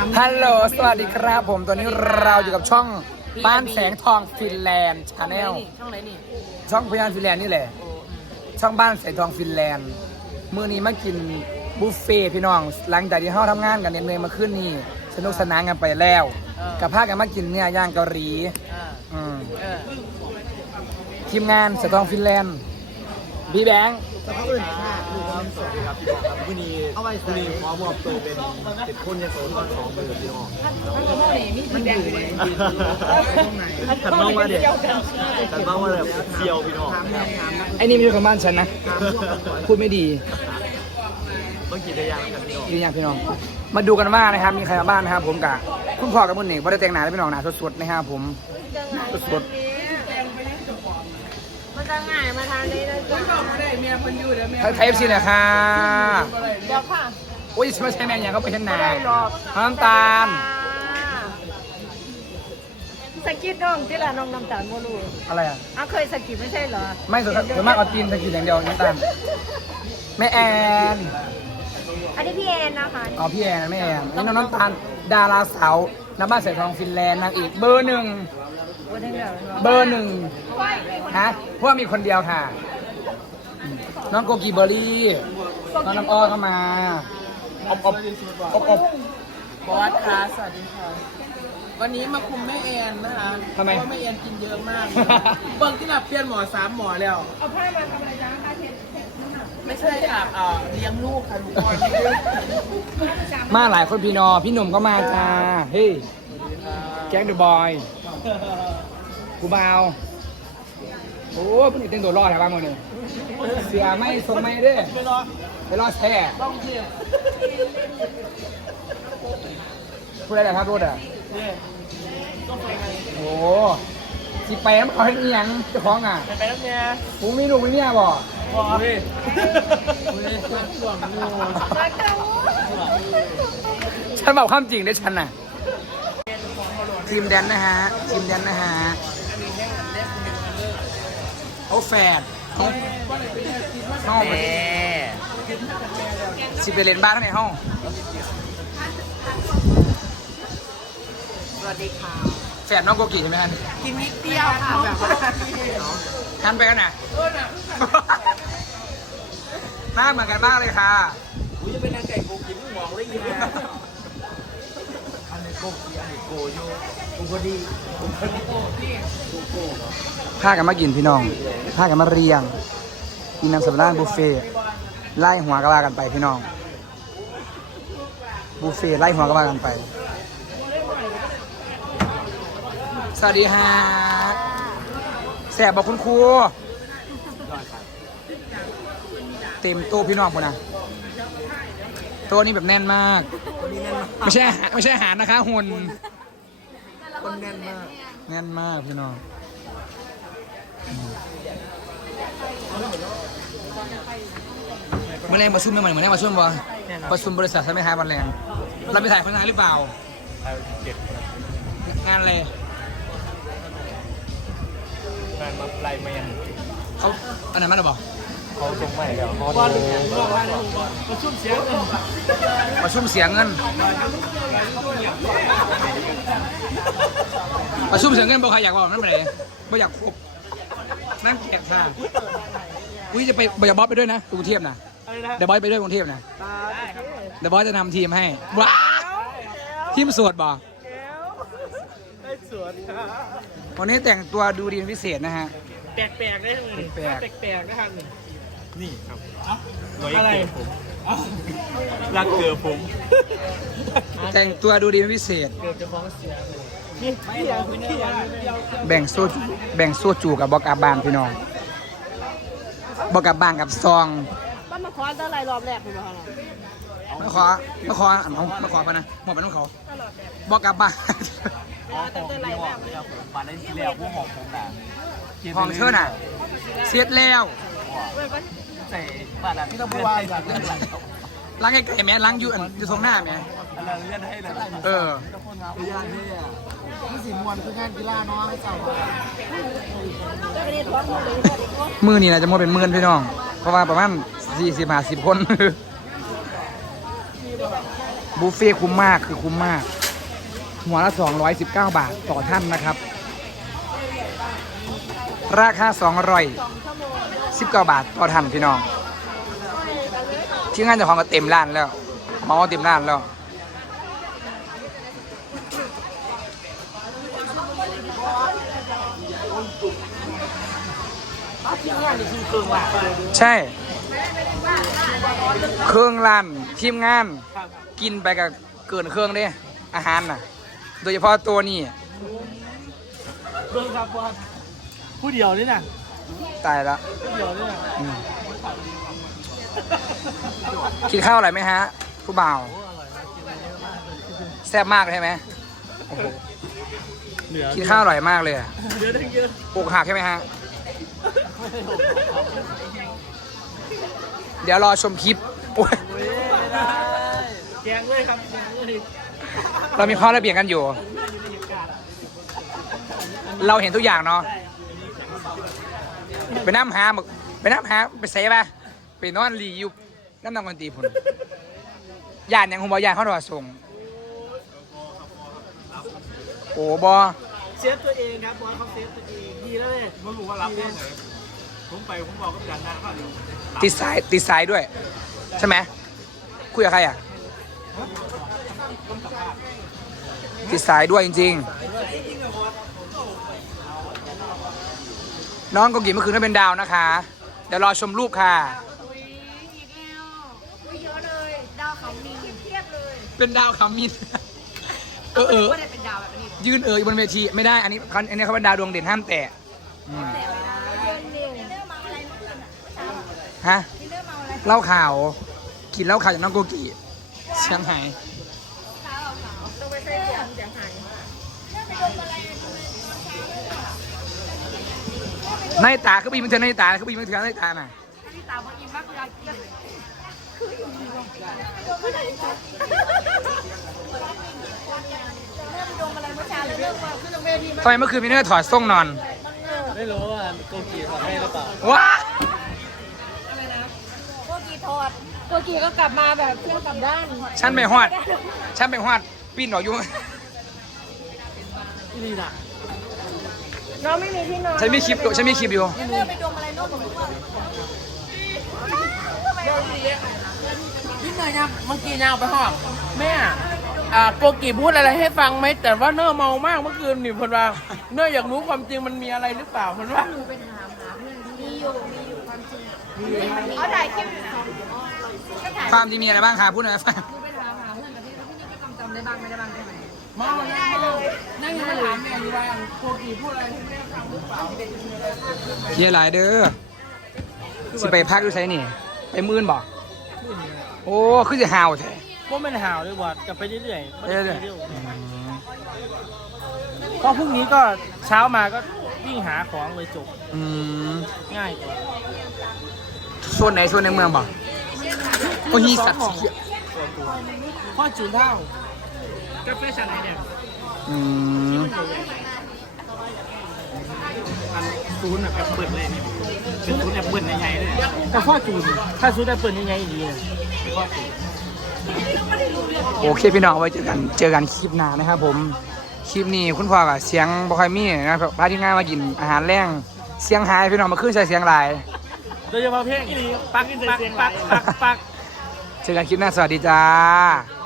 ามฮัลโหล สวัสดีครับผม ตอนนี้เราอยู่กับช่องบ้านแสงทองฟินแลนด์ชาแนล ช่องไหนนี่ช่องพยานฟินแลนด์นี่แหละโอ้ช่องบ้านแสงทองฟินแลนด์ มื้อนี้มากินบุฟเฟ่ต์พี่น้อง หลังจากที่เราทำงานกันเหนื่อยๆมาขึ้นนี่ สนุกสนานกันไปแล้ว กับพากันมากินเนื้อย่างเกาหลีเอออืมเออทีมงานแสงทองฟินแลนด์ พี่แบงค์สวัสดีครับพี่น้องครับวันนี้วันนี้พร้อมมอบตัวเป็นติดคนยโสธรสองมือพี่น้องมันอยู่ในขันเมามาเด็ดขันเมามาแบบเซียวพี่น้องไอ้นี่ไม่ใช่คนบ้านฉันนะ พูดไม่ดีเมื่อกี้ได้ยังกันพี่น้องดีอย่างพี่น้อง มาดูกันว่านะครับ มีใครมาบ้างนะครับ ผมกับคุณพ่อกับคุณหนิงว่าได้แต่งหนาแล้วพี่น้องหนาสดๆนะครับผมสดมัน จะง่ายมาทางนี้เลยจ้ะๆไทยเอฟซีเลยค่ะบอกค่ะโอ้ยไม่ใช่แม่อย่างเขาไปเห็นหนาไม่ได้หรอกน้ำตาลสกิดน้องที่ละน้องน้ำตาลโมลูอะไรอะอ้าวเคยสกิดไม่ใช่เหรอ ไม่ส่วนส่วนมากเอาตีนไปกินอย่างเดียวน้ำตาลแม่แอนอันนี้พี่แอนนะคะอ๋อพี่แอนนะแม่แอนนี่น้องน้ำตาลดาราสาวน้ำบ้านเสายทองฟินแลนด์นางเอกเบอร์หนึ่งวันนี้ เหรอเบอร์หนึ่งฮะเพราะว่ามีคนเดียวค่ะ น้องโกกีเบอร์รี่น้องน้ำอ้อเข้ามาอบอบอบอบบอสค่ะสวัสดีค่ะ วันนี้มาคุมแม่แอนนะคะทำไมเพราะแม่แอนกินเยอะมากเบิ่งที่หลับเปลี่ยนหมอสามหมอแล้ว เอาผ้ามาทำอะไรจ้าคะเทนไม่ใช่ค่ะเอ่อเลี้ยงลูกค่ะลูกอ่อนมาหลายคนพี่นอพี่หนุ่มก็มาจ้าเฮ้ยแก๊งเดอะบอย กูบาวโอ้ยพี่นี่เต้นตัวรอดแถวบ้านหมดเลยเสือไม่ทรงไม่เด้อไม่รอไปรอดแท้ต้องเที่ยงพูดอะไรนะครับรถอะเนี่ยต้องไปไงโอ้สิไปน้ำเขาให้เอียงเจ้าของอะไปไปแล้วเนี่ยกูมีลูกมีเมียบ่บอสเฮ้ยเฮ้ยห่วงงูมาเก้าฉันบอกความจริงได้ฉันน่ะ ทีมแดนนะฮะ ทีมแดนนะฮะโอ้แฟดห้องห้องสิบเรียนบ้านข้างในห้องสวัสดีค่ะแฟดน้องโกกิใช่ไหมฮะกินนิดเดียวค่ะแบบว่าหันไปกันน่ะหน้าเหมือนกันมากเลยค่ะอุ้ยจะเป็นนางไก่โกกินมองได้ยังไงอันนี้ โกกิอันนี้โกโยกูพอดีกูพอดีพากันมากินพี่น้องพากันมาเรียงกินน้ำสับร้านบุฟเฟ่ไล่หัวก็ว่ากันไปพี่น้อง บุฟเฟ่ไล่หัวก็ว่ากันไป สวัสดีฮะแสบบอกคุณครูเต็มโตู้พี่น้องคนนะโตัวนี้แบบแน่นมาก ไม่ใช่อาหารไม่ใช่อาหารนะคะหุ่นคนแน่นมากแน่นมากพี่น้องเมื่อแรงประชุมไม่เหมือนเมื่อแรงประชุมบ่ประชุมบริษัทใช่ไหมครับวันแรงเราไปถ่ายคนงานหรือเปล่างานอะไรงานมาไลแมนเขาอันไหนมาหรือเปล่า เขาส่งใหม่แล้วเขาบอลบอกว่าประชุมเสียงเงินประชุมเสียเงินประชุมเสียเงินบอกใครอยากบอกนั่นไปไหนบ่อยากพบนั่งเกลียดค่ะอุ้ยจะไปบ่อยากบอสไปด้วยนะกรุงเทพนะอะไรนะเดี๋ยวบอสไปด้วยกรุงเทพนะตาเดี๋ยวบอสจะนำทีมให้ว้าทีมสวดบอกได้สวนค่ะวันนี้แต่งตัวดูดีเป็นพิเศษนะฮะ แปลกๆได้ทั้งนี้แปลกแปลกๆได้ทั้งนี้ นี่ครับอะไรรักเกือผมแต่งตัวดูดีเป็นพิเศษ เกิดจะฟ้องเสียเลยนี่ที่ยังที่ยังแบ่งโซจูแบ่งโซจูกับบอกกลับบ้านพี่น้องบอกกลับบ้านกับซองบ้านมาคว้าตั้งหลายรอบแรกคุณบอกเหรอมาขอมาขออันเอามาขอไปนะหมดไปน้องเขาบอกกลับบ้านตั้งแต่หลายรอบปานได้ทีแล้วพวกหอมผมด่าของเธอน่ะเสร็จแล้ว ใส่ปานนั้นที่ต้องพูดว่าอะไรเลื่อนไหลล้างไอ้ไก่แม่ล้างอยู่อันอยู่ตรงหน้าแม่อะไรเลื่อนให้เลยเออคือย่างนี่อะนี่สิมวนคืองานกีฬาน้องให้เจ้าไม่เจ้ามือนี่นะจะหมดเป็นหมื่นพี่น้อง เพราะว่าประมาณสี่สิบห้าสิบคน บุฟเฟ่คุ้มมากคือคุ้มมาก หัวละ 219 บาทต่อท่านนะครับ ราคา 19 บาทต่อท่านพี่น้อง ที่งานเจ้าของก็เต็มร้านแล้วมาเต็มร้านแล้ว ใช่ เครื่องร้านทีมงาน กินไปกับเกินเครื่องเด้อาหารน่ะ โดยเฉพาะตัวนี้ เบิ่งครับบอสผู้เดียวนี่น่ะ ตายแล้วผู้เดียวนี่น่ะอืมกินข้าวอะไรอยไหมฮะ ผู้บ่าวแซ่บมากเลยใช่ไหมโอ้โหเหลือกินข้าวอร่อยมากเลยอะเหลือตั้งเยอะอกหักใช่ไหมฮะ เดี๋ยวรอชมคลิปโอ้ยเว้ยไม่ได้แกงเลยครับแกงเลยเรามีข้อระเบียบกันอยู่ เราเห็นทุกอย่างเนาะ ไปน้ำหาบอกไปน้ำหาไปเซปะไปนอนรีอยู่น้ำนำกันตีผุนย่านอย่างผมบอกย่านเขาถอดส่งโอ้บอเซฟตัวเองครับบอสเขาเซฟตัวเองดีแล้วเลยผมรู้ว่ารับได้ไหนผมไปผมบอกกับจานนาว่าติดสายติดสายด้วย ใช่ไหมคุยกับใครอะติดสายด้วยจริง ๆ น้องก็กี่เมื่อคืนก็เป็นดาวนะคะ เดี๋ยวรอชมรูปค่ะ อุ้ยอีกแล้วอุ้ยเยอะเลยดาวเขามีเทียบเลยเป็นดาวขมิน เออเออไม่ได้เป็นดาวแบบนี้ยืนเอออยู่บนเวทีไม่ได้ อันนี้เขาอันนี้เขาเป็นดาวดวงเด่นห้ามแตะอืมแต่เวลาเย็นเร็วเริ่มมาอะไรเมื่อคืนอะฮะที่เริ่มมาอะไรเหล้าข่าวกินเหล้าข่าวจากน้องโกกิเชียงไฮ้ ในตาเขาบีบมันเถื่อนในตาเขาบีบมันเถื่อนในตาน่ะที่ตาบางอิมมากเลยกินเริ่มดมอะไรเมื่อเช้าแล้วเริ่มมาขึ้นเวทีทำไมเมื่อคืนพี่เนอร์ถอดส่งนอน ไม่รู้ว่าโกกีทำให้หรือเปล่าว้าโกกีทอดโกกีก็กลับมาแบบเที่ยวกลับด้านฉันไปฮอดฉันไปฮอดปิ้นออกอยู่ที่นี่น่ะ น้องไม่มีที่นอนฉันมีคลิปอยู่ฉันมีคลิปอยู่เริ่มไปดมอะไรโน้ตผมว่าพี่เนยนะเมื่อกี้นางไปห้องแม่อ่าโกกีพูดอะไรให้ฟังไหมแต่ว่าเนอเมามากเมื่อคืนนี่เพนว่าเนออยากรู้ความจริงมันมีอะไรหรือเปล่าเพนว่ามีอยู่มีอยู่ความจริงเขาถ่ายคลิปอยู่นะความที่มีอะไรบ้างคะพูดหน่อยฟังไปถามหาเพื่อนกับพี่พี่นี่ก็จำจำได้บ้างไม่ได้บ้างได้ไหมเมาไม่ได้เลยนั่งอยู่มาถามแม่อยู่ว่าโกกีพูดอะไรให้แม่ฟังหรือเปล่าเฮียหลายเด้อสิไปพักอยู่ไสนี่ ไปมื่นบอกโอ้คือจะหาวแท้ก็ไม่ได้ห่าวเลยบอสกลับไปเรื่อยๆไม่ได้เรื่อยเรื่อยๆเพราะพรุ่งนี้ก็เช้ามาก็วิ่งหาของเลยจบๆอืมง่ายกว่าส่วนไหนส่วนในเมืองบอกโอ้ยสัตว์สีเขียวพ่อจูนเท่า กาแฟชั้นไหนเนี่ยอืมอันซูนย์แบบแอปเปิลเลยเนี่ยเป็นซูนย์แอปเปิลใหญ่ๆเลยแต่พ่อจูนถ้าซูนย์แอปเปิลใหญ่ๆดีเลยพ่อจูนโอเคพี่น้องไว้เจอกันเจอกันคลิปหน้านะครับผมคลิปนี้คุณพ่อกับเสียงบ่ค่อยมีนะครับพาที่งานมากินอาหารแรงเสียงหายพี่น้องมาขึ้นใส่เสียงหลายโดยเฉพาะเพลงปักปักปักปักปักเจอกันคลิปหน้าสวัสดีจ้าส